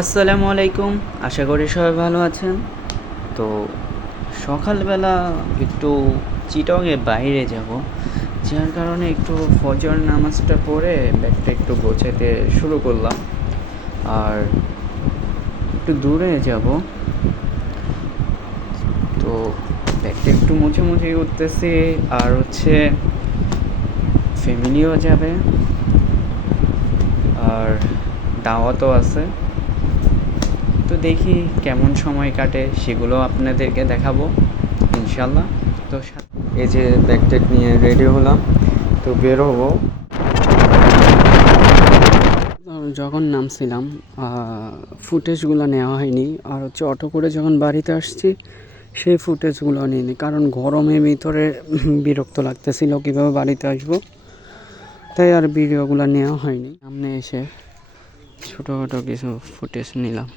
আসসালামু আলাইকুম। আশা করি সবাই ভালো আছেন। তো সকালবেলা একটু চিটংয়ে বাইরে যাব, যার কারণে একটু ফজর নামাজটা পড়ে ব্যাগটা একটু গোছাতে শুরু করলাম। আর একটু দূরে যাব, তো ব্যাগটা একটু মুছে মুছে করতেছি। আর ফ্যামিলিও যাবে, আর দাওয়াতও আছে। তো দেখি কেমন সময় কাটে, সেগুলো আপনাদেরকে দেখাবো ইনশাল্লাহ। তো এই যে ব্যাগ নিয়ে রেডি হলাম, তো বের হবো। যখন নামছিলাম ফুটেজগুলো নেওয়া হয়নি, আর অটো করে যখন বাড়িতে আসছি সেই ফুটেজগুলো নিইনি, কারণ গরমের ভিতরে বিরক্ত লাগতেছিল কীভাবে বাড়িতে আসবো, তাই আর ভিডিওগুলো নেওয়া হয়নি। সামনে এসে ছোটোখাটো কিছু ফুটেজ নিলাম।